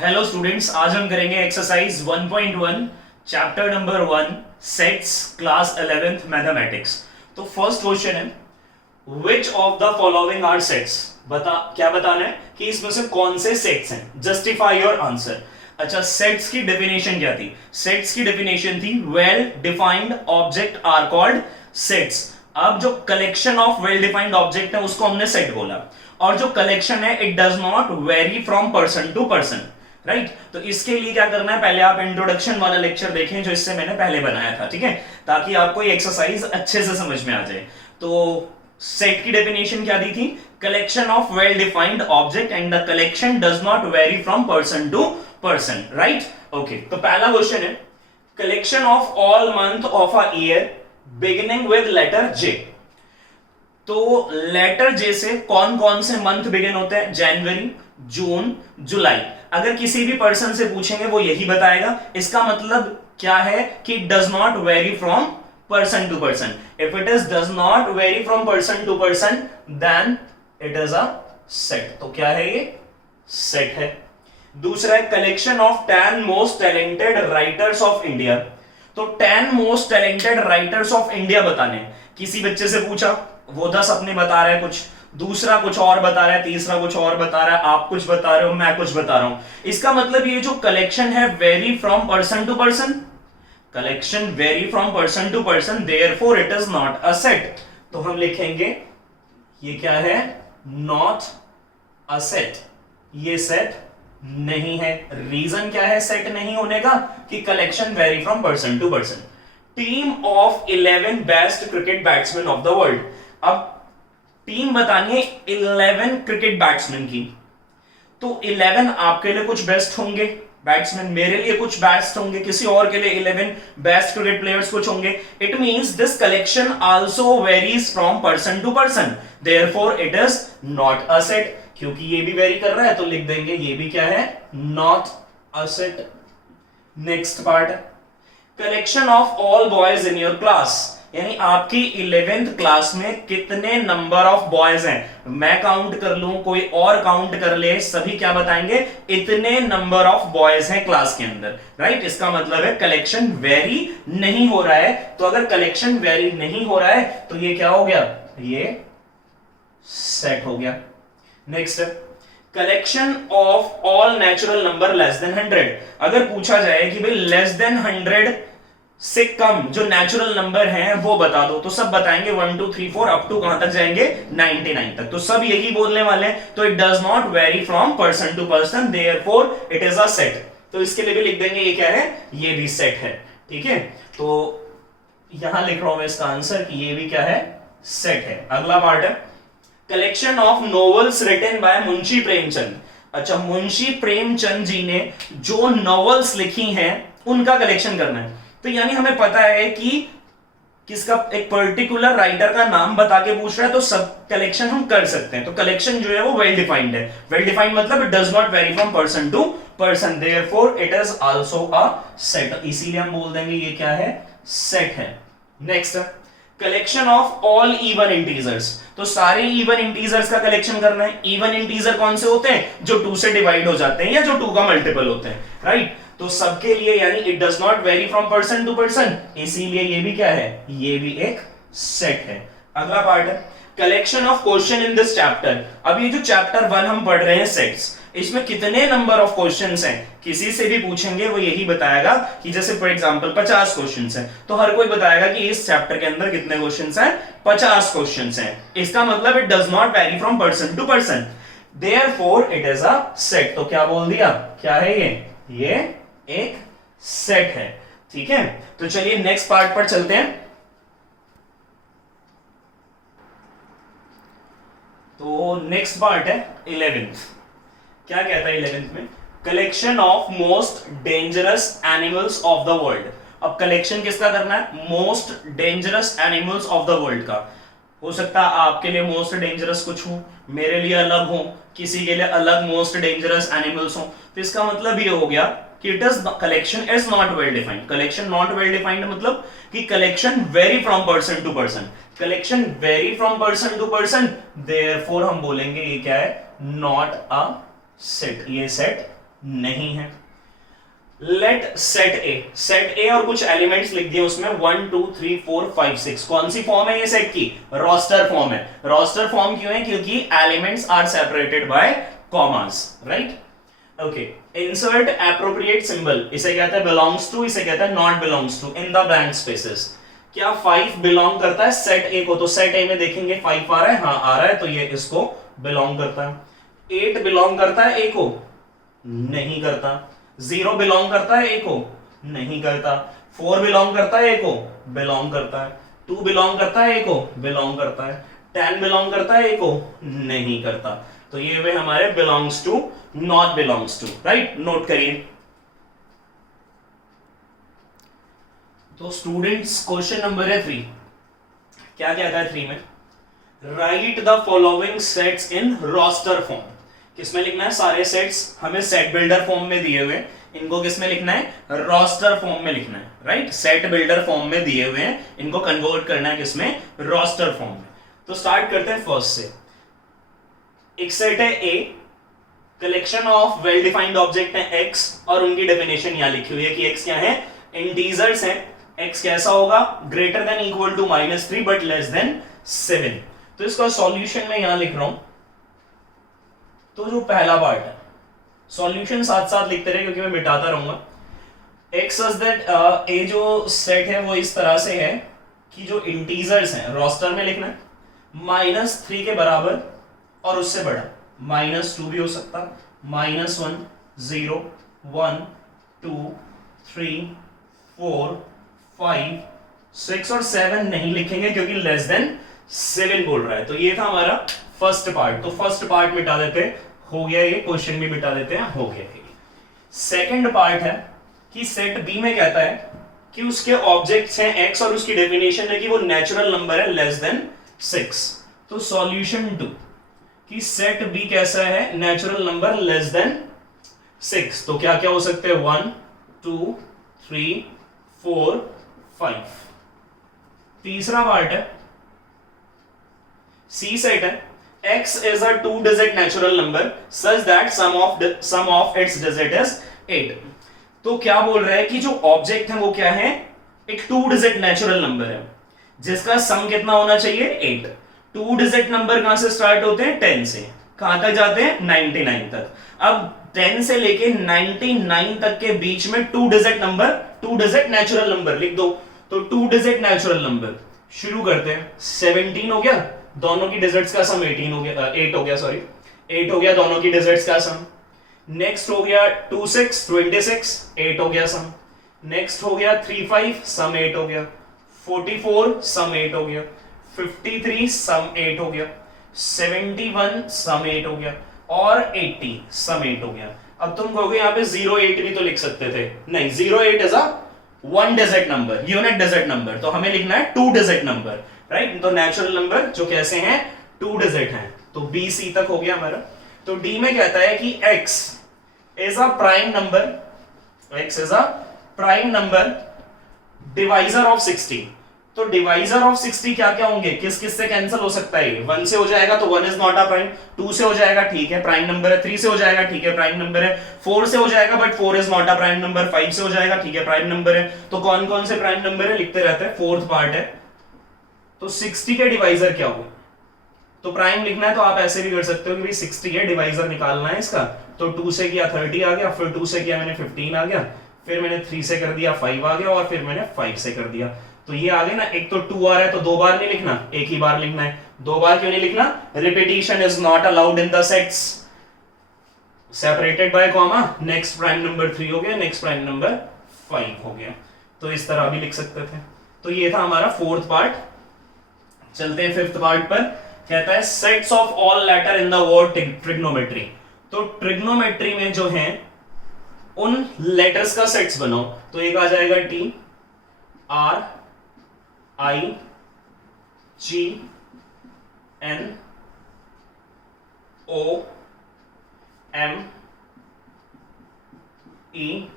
Hello students, आज हम करेंगे exercise 1.1 chapter number 1 sets class 11th mathematics. तो फर्स्ट क्वेश्चन है which of the following are sets. क्या बताना है कि इसमें से कौन से सेट्स हैं। Justify your answer. अच्छा, सेट्स की डेफिनेशन क्या थी? सेट्स की डेफिनेशन थी well defined object are called sets. अब जो collection of well defined object है उसको हमने सेट बोला, और जो कलेक्शन है it does not vary from person to person, right. तो इसके लिए क्या करना है, पहले आप इंट्रोडक्शन वाला लेक्चर देखें जो इससे मैंने पहले बनाया था, ठीक है, ताकि आपको ये एक्सरसाइज अच्छे से समझ में आ जाए। तो सेट की डेफिनेशन क्या दी थी? Collection of well defined object and the collection does not vary from person to person, right. Okay, तो पहला क्वेश्चन है collection of all month of a year beginning with letter J. तो letter जे से कौन कौन से मंथ बिगिन होते हैं? जनवरी, जून, जुलाई। अगर किसी भी पर्सन से पूछेंगे वो यही बताएगा। इसका मतलब क्या है कि does not vary from person to person. If it is does not vary from person to person then it is a set. तो क्या है ये? सेट है। दूसरा है collection of 10 most talented writers of India. तो 10 most talented writers of India बताने। किसी बच्चे से पूछा, वो 10 अपने बता रहा है कुछ, दूसरा कुछ और बता रहा है, तीसरा कुछ और बता रहा है, आप कुछ बता रहे हो, मैं कुछ बता रहा हूं। इसका मतलब ये जो कलेक्शन है vary from person to person, collection vary from person to person, therefore it is not a set. तो हम लिखेंगे ये क्या है? Not a set. ये सेट नहीं है। रीजन क्या है सेट नहीं होने का? कि collection vary from person to person. Team of 11 best cricket batsman of the world. अब टीम बतानी है 11 क्रिकेट बैट्समैन की। तो 11 आपके लिए कुछ बेस्ट होंगे बैट्समैन, मेरे लिए कुछ बेस्ट होंगे, किसी और के लिए 11 बेस्ट क्रिकेट प्लेयर्स कुछ होंगे। It means this collection also varies from person to person, therefore it is not a set. क्योंकि ये भी वेरी कर रहा है तो लिख देंगे ये भी क्या है? Not a set. Next part, collection of all boys in your class. यानी आपकी 11th क्लास में कितने नंबर ऑफ बॉयज हैं? मैं काउंट कर लूं, कोई और काउंट कर ले, सभी क्या बताएंगे? इतने नंबर ऑफ बॉयज हैं क्लास के अंदर, राइट। इसका मतलब है कलेक्शन वेरी नहीं हो रहा है। तो अगर कलेक्शन वेरी नहीं हो रहा है तो ये क्या हो गया? ये सेट हो गया। Next, collection of all natural number less than 100। अगर पूछा जाए कि भाई लेस देन 100 से कम जो नेचुरल नंबर हैं वो बता दो, तो सब बताएंगे 1 2 3 4 अप टू कहां तक जाएंगे? 99 तक। तो सब यही बोलने वाले हैं। तो it does not vary from person to person, therefore it is a set. तो इसके लिए भी लिख देंगे ये क्या है? ये भी सेट है, ठीक है। तो यहां लिख रहा हूं मैं इसका आंसर कि ये भी क्या है? सेट है। अगला पार्ट है collection of novels written by Munshi Premchand. अच्छा, मुंशी प्रेमचंद जी ने जो नॉवेल्स लिखी हैं उनका कलेक्शन करना है। तो यानी हमें पता है कि किसका, एक पर्टिकुलर राइटर का नाम बता के पूछ रहा है तो सब कलेक्शन हम कर सकते हैं। तो कलेक्शन जो है वो वेल डिफाइंड है। वेल डिफाइंड मतलब it does not vary from person to person, therefore it is also a set. इसीलिए हम बोल देंगे ये क्या है? सेट है। Next, collection of all even integers. तो सारे इवन इंटीजर्स का कलेक्शन करना है। इवन इंटीजर कौन से होते हैं? जो 2 से डिवाइड हो जाते हैं या जो 2 का मल्टीपल होते हैं, राइट। तो सबके लिए यानी it does not vary from person to person, इसीलिए ये भी क्या है? ये भी एक सेट है। अगला पार्ट है collection of question in this chapter. अब ये जो चैप्टर 1 हम पढ़ रहे हैं सेट्स, इसमें कितने नंबर ऑफ क्वेश्चंस हैं? किसी से भी पूछेंगे वो यही बताएगा कि जैसे फॉर एग्जांपल 50 क्वेश्चंस हैं, तो हर कोई बताएगा कि इस चैप्टर के अंदर कितने क्वेश्चंस हैं? 50 क्वेश्चंस हैं। इसका मतलब it does not vary from person to person, therefore it is a set. तो क्या बोल दिया? क्या है ये एक सेट है, ठीक है। तो चलिए नेक्स्ट पार्ट पर चलते हैं। तो नेक्स्ट पार्ट है 11th। क्या कहता है 11th में? Collection of most dangerous animals of the world. अब कलेक्शन किसका करना है? Most dangerous animals of the world का। हो सकता है आपके लिए मोस्ट डेंजरस कुछ हो, मेरे लिए अलग हो, किसी के लिए अलग मोस्ट डेंजरस एनिमल्स हो। तो इसका मतलब ये हो गया कि it is collection is not well defined. Collection not well defined मतलब कि collection vary from person to person. Collection vary from person to person, therefore हम बोलेंगे ये क्या है? Not a set. ये सेट नहीं है। लेट सेट ए और कुछ एलिमेंट्स लिख दिए उसमें 1 2 3 4 5 6। कौन सी फॉर्म है ये सेट की? रोस्टर फॉर्म है। रोस्टर फॉर्म क्यों है? क्योंकि elements are separated by commas, right? Okay, insert appropriate symbol, इसे कहते हैं बिलोंग्स टू, इसे कहते हैं not belongs to in the blank spaces. क्या 5 बिलोंग करता है सेट ए को? तो सेट ए में देखेंगे 5 आ रहा है, हाँ आ रहा है, तो ये इसको बिलोंग करता है। 8 बिलोंग करता है ए को? नहीं करता। 0 बिलोंग करता है ए को? नहीं करता। 4 बिलोंग करता है ए को? बिलोंग करता है। 2 बिलोंग करता है ए को? बिलोंग करता है। 10 बिलोंग करता है ए को? नहीं करता। तो ये वे हमारे belongs to, not belongs to, right? Note करिए। तो स्टूडेंट्स क्वेश्चन नंबर है 3। क्या कहता है 3 में? Write the following sets in roster form. किसमें लिखना है? सारे सेट्स हमें सेट बिल्डर फॉर्म में दिए हुए, इनको किसमें लिखना है? रोस्टर फॉर्म में लिखना है, राइट? सेट बिल्डर फॉर्म में दिए हुए हैं, इनको कन्वर्ट करना है किसमें? रोस्टर फॉर्म में। तो स्टार्ट करते हैं फर्स्ट से। एक सेट है A, collection of well defined object है x, और उनकी डेफिनेशन यहां लिखी हुई है कि x क्या है? इंटीजर्स है। x कैसा होगा? Greater than equal to -3 but less than 7। तो इसका सॉल्यूशन मैं यहां लिख रहा हूं। तो जो पहला पार्ट है, सॉल्यूशन साथ साथ लिखते रहे क्योंकि मैं मिटाता रहूंगा। x सच दैट ए जो सेट है वो इस तरह से है कि जो इंटीजर्स हैं रोस्टर में लिखना है -3 के बराबर और उससे बड़ा। -2 भी हो सकता, -1 0 1 2 3 4 5 6 और 7 नहीं लिखेंगे क्योंकि लेस देन 7 बोल रहा है। तो ये था हमारा फर्स्ट पार्ट। तो फर्स्ट पार्ट मिटा देते, हो गया ये। क्वेश्चन भी मिटा देते हैं, हो गया ये। सेकंड पार्ट है कि सेट बी में कहता है कि उसके ऑब्जेक्ट्स हैं x और उसकी डेफिनेशन है कि वो नेचुरल नंबर है लेस देन 6। तो सॉल्यूशन 2 कि सेट बी कैसा है? Natural number less than 6। तो क्या क्या हो सकते हैं? 1 2 3 4 5। तीसरा पार्ट है, सी सेट है x is a 2-digit natural number such that sum of its digit is 8। तो क्या बोल रहा है कि जो ऑब्जेक्ट है वो क्या है? एक 2-digit नेचुरल नंबर है जिसका सम कितना होना चाहिए? 8। 2-digit नंबर कहां से स्टार्ट होते हैं? 10 से। कहां तक जाते हैं? 99 तक। अब 10 से लेके 99 तक के बीच में 2-digit number, 2-digit natural number लिख दो। तो 2-digit नेचुरल नंबर शुरू करते हैं। 17 हो गया, दोनों की डिजिट्स का सम 18 हो गया, 8 हो गया, सॉरी 8 हो गया दोनों की डिजिट्स का सम। नेक्स्ट हो गया 26 26, 8 हो गया सम। नेक्स्ट हो गया 35, सम 8 हो गया। 44 सम 8 हो गया। 53 सम 8 हो गया। 71 सम 8 हो गया और 80 सम 8 हो गया। अब तुम कहोगे यहाँ पे 08 भी तो लिख सकते थे। नहीं, 08 is a 1-digit number, unit digit number. तो हमें लिखना है 2-digit नंबर, राइट? तो नेचुरल नंबर जो कैसे हैं? 2-digit हैं। तो बी सी तक हो गया हमारा। तो डी में कहता है कि x is a prime number, x is a prime number divisor of 60। तो डिवाइजर ऑफ 60 क्या क्या होंगे? किस किस से कैंसिल हो सकता है? 1 से हो जाएगा तो 1 इज नॉट अ प्राइम। 2 से हो जाएगा, ठीक है प्राइम नंबर है। 3 से हो जाएगा, ठीक है प्राइम नंबर है। 4 से हो जाएगा but 4 is not a prime number. 5 से हो जाएगा, ठीक है प्राइम नंबर है। तो कौन कौन से प्राइम नंबर है लिखते रहते हैं। फोर्थ पार्ट है, तो 60 के डिवाइजर क्या होगा? तो प्राइम लिखना है तो आप ऐसे भी कर सकते हो कि भाई 60 है, डिवाइजर निकालना है इसका। तो 2 से किया 30 आ गया, फिर 2 से किया मैंने 15 आ गया, फिर मैंने 3 से कर दिया 5 आ गया, और फिर मैंने 5 से कर दिया। तो ये आ गया ना। एक तो 2 आ रहा है तो 2 बार नहीं लिखना, एक ही बार लिखना है। 2 बार क्यों नहीं लिखना? Repetition is not allowed in the sets separated by comma. Next prime number 3 हो गया, नेक्स्ट प्राइम नंबर 5 हो गया। तो इस तरह भी लिख सकते थे। तो ये था हमारा फोर्थ पार्ट। चलते हैं फिफ्थ पार्ट पर। कहता है sets of all letter in the word trigonometry. तो ट्रिग्नोमेट्री में जो है उन लेटर्स का सेट्स बनाओ। तो एक आ जाएगा T, R, I, G, N, O, M, E.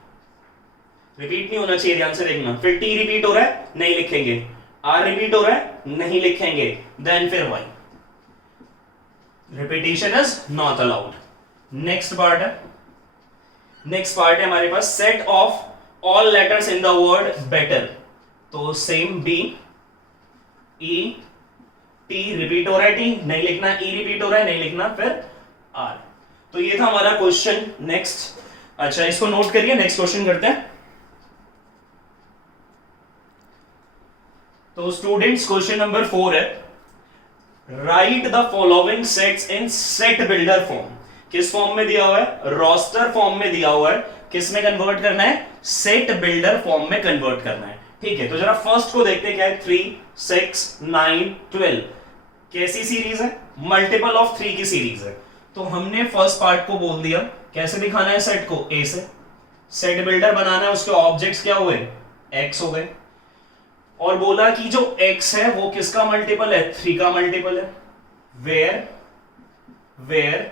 Repeat नहीं होना चाहिए, ध्यान से देखना। फिर टी रिपीट हो रहा है, नहीं लिखेंगे। आर रिपीट हो रहा है, नहीं लिखेंगे। देन फिर Y. Repetition is not allowed. Next part है नेक्स्ट पार्ट है हमारे पास set of all letters in the word better. तो same B E T repeat हो रहा है, टी नहीं लिखना, ई रिपीट हो रहा है नहीं लिखना, फिर आर। तो ये था हमारा क्वेश्चन। नेक्स्ट, अच्छा इसको नोट करिए, नेक्स्ट क्वेश्चन करते हैं। तो स्टूडेंट्स क्वेश्चन नंबर 4 है, right the following sets in set builder form. किस फॉर्म में दिया हुआ है? रोस्टर फॉर्म में दिया हुआ है। किस में कन्वर्ट करना है? सेट बिल्डर फॉर्म में कन्वर्ट करना है। ठीक है, तो जरा फर्स्ट को देखते हैं क्या है। 3 6 9 12 कैसी सीरीज है? मल्टीपल ऑफ 3 की सीरीज है। तो हमने फर्स्ट पार्ट को बोल दिया कैसे दिखाना है सेट को, ए से। सेट बिल्डर बनाना है, उसके ऑब्जेक्ट्स क्या हुए? एक्स हो गए। और बोला कि जो x है वो किसका मल्टीपल है? 3 का मल्टीपल है। वेयर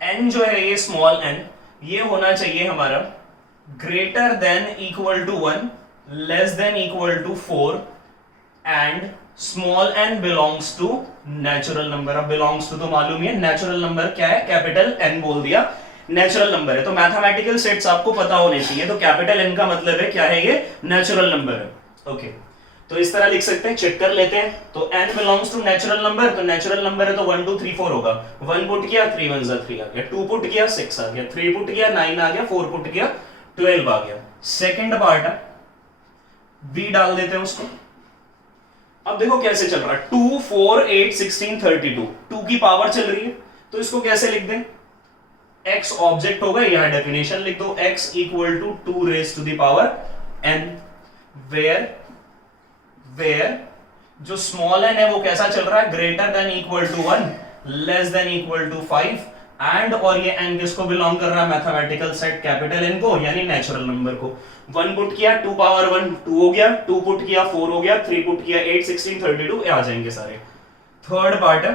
n जो है ये स्मॉल n, ये होना चाहिए हमारा greater than equal to 1, less than equal to 4 and small n belongs to natural number. अब बिलोंग्स टू तो मालूम है, नेचुरल नंबर क्या है? कैपिटल n बोल दिया, नेचुरल नंबर है। तो मैथमेटिकल सेट्स आपको पता होने चाहिए। तो कैपिटल n का मतलब है क्या है? ये नेचुरल नंबर है। ओके, तो इस तरह लिख सकते हैं, चेक कर लेते हैं। तो n belongs to natural number, तो नेचुरल नंबर है तो 1 2 3 4 होगा। 1 पुट किया 3 1 3 आ गया, 2 पुट किया 6 आ गया, 3 पुट किया 9 आ गया, 4 पुट किया 12 आ गया। सेकंड पार्ट है, b डाल देते हैं उसको। अब देखो कैसे चल रहा है, 2 4 8 16 32, 2 की पावर चल रही है। तो इसको कैसे लिख दें? x ऑब्जेक्ट होगा, यहां डेफिनेशन लिख दो, x equal to 2 raise to the power n। Where जो स्मॉल n है वो कैसा चल रहा है? Greater than equal to 1, less than equal to 5 and, और ये n किसको बिलोंग कर रहा है? मैथमेटिकल सेट कैपिटल n को, यानी नेचुरल नंबर को। 1 पुट किया 2 पावर 1 2 हो गया, 2 पुट किया 4 हो गया, 3 पुट किया 8 16 32 आ जाएंगे सारे। थर्ड पार्ट है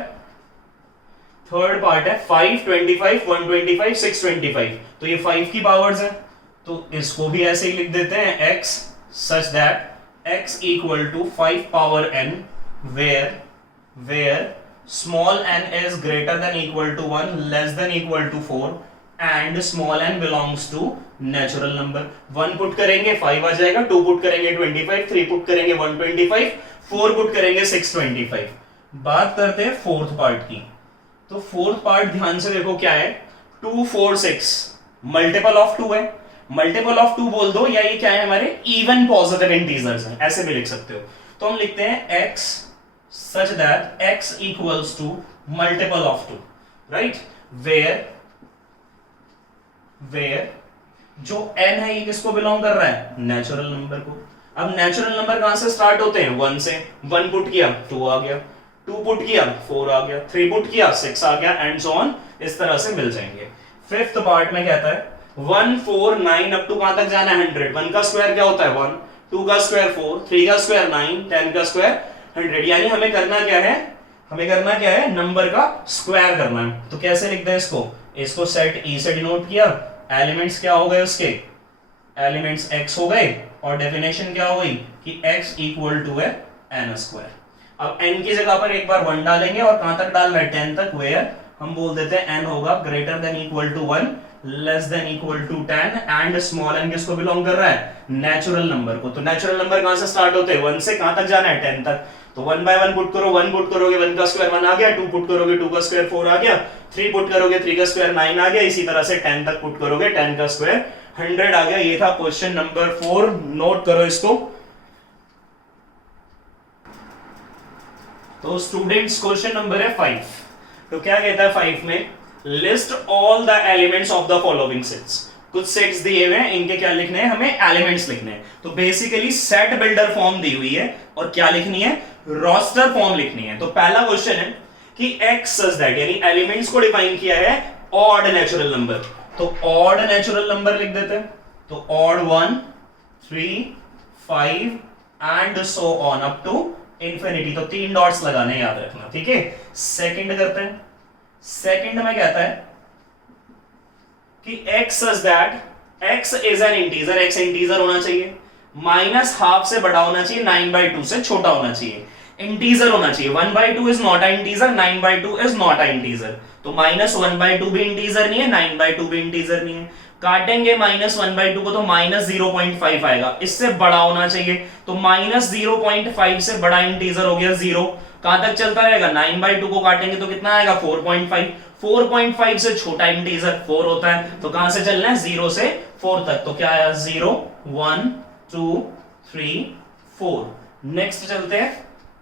5 25 125 625। तो ये 5 की पावर्स है, तो इसको भी ऐसे ही लिख देते हैं, x such that x equal to 5 power n where small n is greater than equal to 1, less than equal to 4 and small n belongs to natural number। 1 put करेंगे 5 आ जाएगा, 2 पुट करेंगे 25, 3 पुट करेंगे 125, 4 पुट करेंगे 625। बात करते हैं fourth part की। तो फोर्थ पार्ट ध्यान से देखो क्या है, 2 4 6 मल्टीपल ऑफ 2 है। मल्टीपल ऑफ 2 बोल दो, या ये क्या है? हमारे इवन पॉजिटिव इंटीजर्स हैं, ऐसे भी लिख सकते हो। तो हम लिखते हैं x such that x equals to multiple of 2, right? where जो n है ये किसको बिलोंग कर रहा है? नेचुरल नंबर को। अब नेचुरल नंबर कहां से स्टार्ट होते हैं? 1 से। 1 पुट किया 2 आ गया, 2 पुट किया 4 आ गया, 3 पुट किया 6 आ गया एंड सो ऑन, इस तरह से मिल जाएंगे। फिफ्थ पार्ट में कहता है 1 4 9 अप टू कहां तक जाना है? 100। 1 का स्क्वायर क्या होता है? 1, 2 का स्क्वायर 4, 3 का स्क्वायर 9, 10 का स्क्वायर 100। यानी हमें करना क्या है? नंबर का स्क्वायर करना है। तो कैसे लिखते हैं इसको? इसको सेट ई से डिनोट किया, एलिमेंट्स क्या हो गए उसके? एलिमेंट्स x हो गए, और डेफिनेशन क्या हो गई कि x इक्वल टू है n स्क्वायर। अब n की जगह पर एक बार 1 डालेंगे, और कहां तक डालना है? 10 तक। वेयर हम बोल देते हैं n होगा greater than equal to 1, less than equal to 10 and small n किसको बिलोंग कर रहा है? नेचुरल नंबर को। तो नेचुरल नंबर कहां से स्टार्ट होते हैं? 1 से। कहां तक जाना है? 10 तक। तो 1 बाय 1 पुट करो, 1 पुट करोगे 1 का स्क्वायर 1 आ गया, 2 पुट करोगे 2 का स्क्वायर 4 आ गया, 3 पुट करोगे 3 का स्क्वायर 9 आ गया, इसी तरह से 10 तक पुट करोगे 10 का स्क्वायर 100 आ गया। ये था क्वेश्चन नंबर 4, नोट करो इसको। तो स्टूडेंट्स क्वेश्चन नंबर है 5। तो क्या कहता है 5 में? List all the elements of the following sets. कुछ सेट्स दिए हुए हैं, इनके क्या लिखने हैं? हमें एलिमेंट्स लिखने हैं। तो बेसिकली सेट बिल्डर फॉर्म दी हुई है, और क्या लिखनी है? रोस्टर फॉर्म लिखनी है। तो पहला क्वेश्चन है कि x सच दैट, यानी एलिमेंट्स को डिफाइन किया है ऑड नेचुरल नंबर। तो ऑड नेचुरल नंबर लिख देते हैं। तो odd 1 3 5 and so on up to infinity. तो 3 डॉट्स लगाने, याद रखना, ठीक है। सेकंड करते हैं। सेकंड में कहता है कि x such that x is an integer, x integer होना चाहिए, -12 से बड़ा होना चाहिए, 9/2 से छोटा होना चाहिए। इंटीजर होना चाहिए। 1/2 is not a integer, 9/2 is not a integer. तो -1/2 भी इंटीजर नहीं है, 9/2 भी इंटीजर नहीं है। काटेंगे -1/2 को तो -0.5 आएगा, इससे बड़ा होना चाहिए। तो -0.5 से बड़ा इंटीजर हो गया 0। कहां तक चलता रहेगा? 9/2 को काटेंगे तो कितना आएगा? 4.5। 4.5 से छोटा इंटीजर 4 होता है, तो कहां से चलना है? 0 से 4 तक। तो क्या आया? 0 1 2 3 4। नेक्स्ट चलते हैं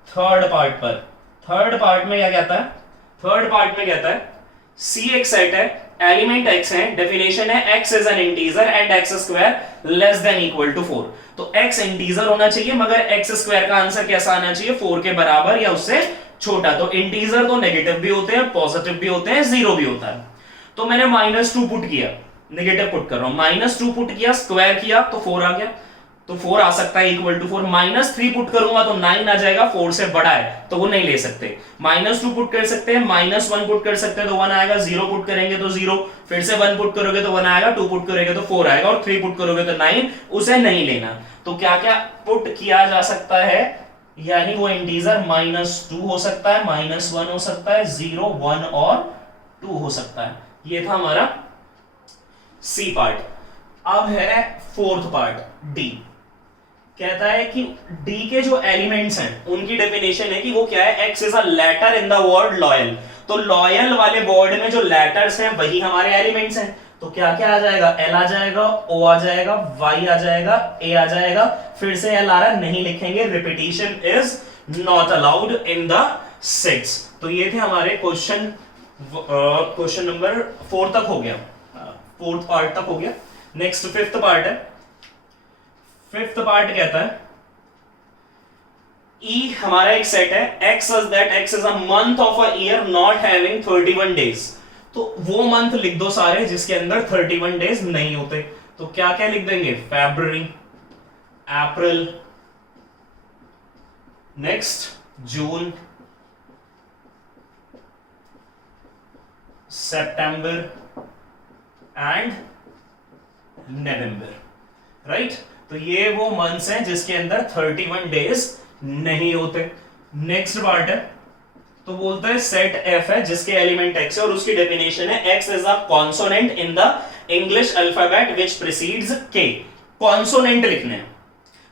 थर्ड पार्ट पर। थर्ड पार्ट में क्या कहता है? थर्ड पार्ट में कहता है सी एक सेट है, एलिमेंट x है, डेफिनेशन है x is an integer and x square less than equal to 4। तो x इंटीजर होना चाहिए, मगर x स्क्वायर का आंसर कैसा आना चाहिए? 4 के बराबर या उससे छोटा। तो इंटीजर तो नेगेटिव भी होते हैं, पॉजिटिव भी होते हैं, जीरो भी होता है। तो मैंने -2 पुट किया, नेगेटिव पुट कर रहा हूं, -2 पुट किया, स्क्वायर किया तो 4 आ गया। तो 4 आ सकता है इक्वल टू 4। -3 पुट करूंगा तो 9 आ जाएगा, 4 से बड़ा है तो वो नहीं ले सकते। -2 पुट कर सकते हैं, -1 पुट कर सकते हैं तो 1 आएगा, 0 पुट करेंगे तो 0, फिर से 1 पुट करोगे तो 1 आएगा, 2 पुट करोगे तो 4 आएगा, और 3 पुट करोगे तो 9। उसे नहीं लेना। तो क्या क्या पुट किया जा सकता है? यानी वो इंटीजर -2 हो सकता है, -1 हो सकता है, 0 1 और 2 हो सकता है। ये था हमारा सी पार्ट। अब है फोर्थ पार्ट, डी। कहता है कि डी के जो एलिमेंट्स हैं उनकी डेफिनेशन है कि वो क्या है? x is a letter in the word loyal. तो लॉयल वाले वर्ड में जो लेटर्स हैं वही हमारे एलिमेंट्स हैं। तो क्या क्या आ जाएगा? L आ जाएगा, O आ जाएगा, Y आ जाएगा, A आ जाएगा। फिर से L आ रहा है, नहीं लिखेंगे, repetition is not allowed in the sets. तो ये थे हमारे क्वेश्चन नंबर 4 तक हो गया, फोर्थ पार्ट तक हो गया। नेक्स्ट फिफ्थ पार्ट है। फिफ्थ पार्ट कहता है E हमारा एक सेट है, x such that x is a month of a year not having 31 days। तो वो मंथ लिख दो सारे जिसके अंदर 31 डेज नहीं होते। तो क्या क्या लिख देंगे? फरवरी, अप्रैल, नेक्स्ट जून, सितंबर एंड नवंबर, राइट। तो ये वो मंथ्स हैं जिसके अंदर 31 डेज नहीं होते। नेक्स्ट पार्ट है, तो बोलता है सेट F है जिसके एलिमेंट x है और उसकी डेफिनेशन है x is a consonant in the English alphabet which precedes k। Consonant लिखने हैं,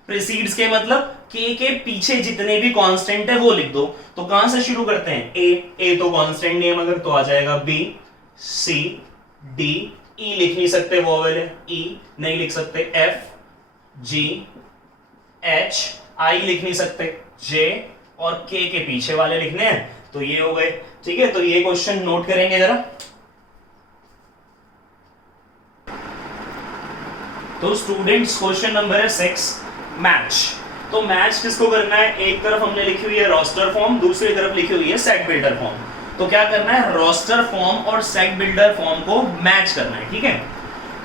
प्रीसीड्स के मतलब k के पीछे जितने भी कांस्टेंट है वो लिख दो। तो कहां से शुरू करते हैं? a तो कांस्टेंट नहीं है मगर, तो आ जाएगा b, c, d, e लिख नहीं सकते, वोवेल है, e नहीं लिख सकते, f, G, H, I लिख नहीं सकते, J और K के पीछे वाले लिखने हैं। तो ये हो गए, ठीक है। तो ये क्वेश्चन नोट करेंगे जरा। तो स्टूडेंट्स क्वेश्चन नंबर है 6, मैच। तो मैच किसको करना है? एक तरफ हमने लिखी हुई है रोस्टर फॉर्म, दूसरी तरफ लिखी हुई है सेट बिल्डर फॉर्म। तो क्या करना है? रोस्टर फॉर्म और सेट बिल्डर फॉर्म को मैच करना है, ठीक है।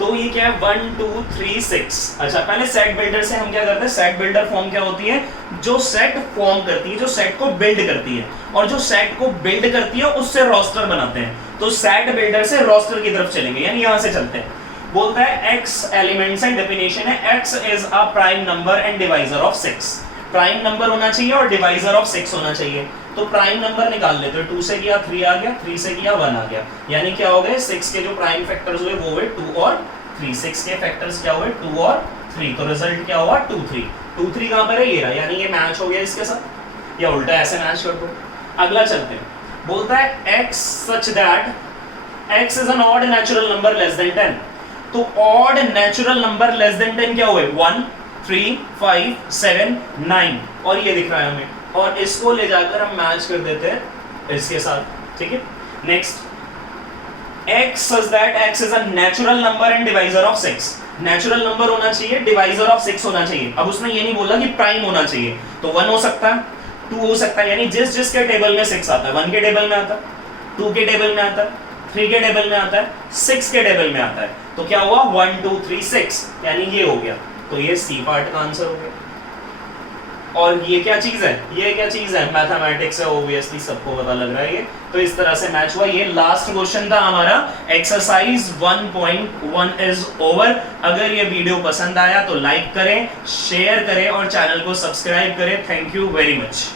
तो ये क्या है? 1 2 3 6। अच्छा, पहले सेट बिल्डर से हम क्या करते हैं? सेट बिल्डर फॉर्म क्या होती है? जो सेट फॉर्म करती है, जो सेट को बिल्ड करती है, और जो सेट को बिल्ड करती है उससे रोस्टर बनाते हैं। तो सेट बिल्डर से रोस्टर की तरफ चलेंगे, यानी यहां से चलते हैं। बोलता है x एलिमेंट्स एंड डेफिनेशन है x is a prime number and divisor of 6। Prime number होना चाहिए और डिवाइजर ऑफ 6 होना चाहिए। तो प्राइम नंबर निकाल लेते हैं। 2 से किया 3 आ गया, 3 से किया 1 आ गया, यानी क्या हो गए? 6 के जो प्राइम फैक्टर्स हुए वो हुए 2 और 3। 6 के फैक्टर्स क्या हुए? 2 और 3। तो रिजल्ट क्या हुआ? 2 3। 2 3 कहां पर है? ये रहा, यानी ये मैच हो गया इसके साथ, या उल्टा ऐसे मैच कर दो। अगला चलते हैं। बोलता है x such that x is an odd natural number less than 10। तो odd natural number less than 10 क्या हुए? 1 3 5 7 9, और ये दिख रहा है हमें, और इसको ले जाकर हम मैच कर देते हैं इसके साथ, ठीक है। Next, x such that x is a natural number and divisor of 6। Natural number होना चाहिए, डिवाइजर ऑफ 6 होना चाहिए। अब उसने ये नहीं बोला कि प्राइम होना चाहिए, तो 1 हो सकता है, 2 हो सकता है, यानी जिस जिसके टेबल में 6 आता है, 1 के टेबल में आता है, 2 के टेबल में आता है, 3 के टेबल में आता है, 6 के टेबल में आता है। तो क्या हुआ? 1 2 3 6, यानी ये हो गया। तो ये सी पार्ट का आंसर हो गया। और ये क्या चीज है? ये क्या चीज है? मैथमेटिक्स है, ऑब्वियसली सबको पता लग रहा है ये। तो इस तरह से मैच हुआ। ये लास्ट क्वेश्चन था हमारा। Exercise 1.1 is over. अगर ये वीडियो पसंद आया तो लाइक करें, शेयर करें और चैनल को सब्सक्राइब करें। Thank you very much.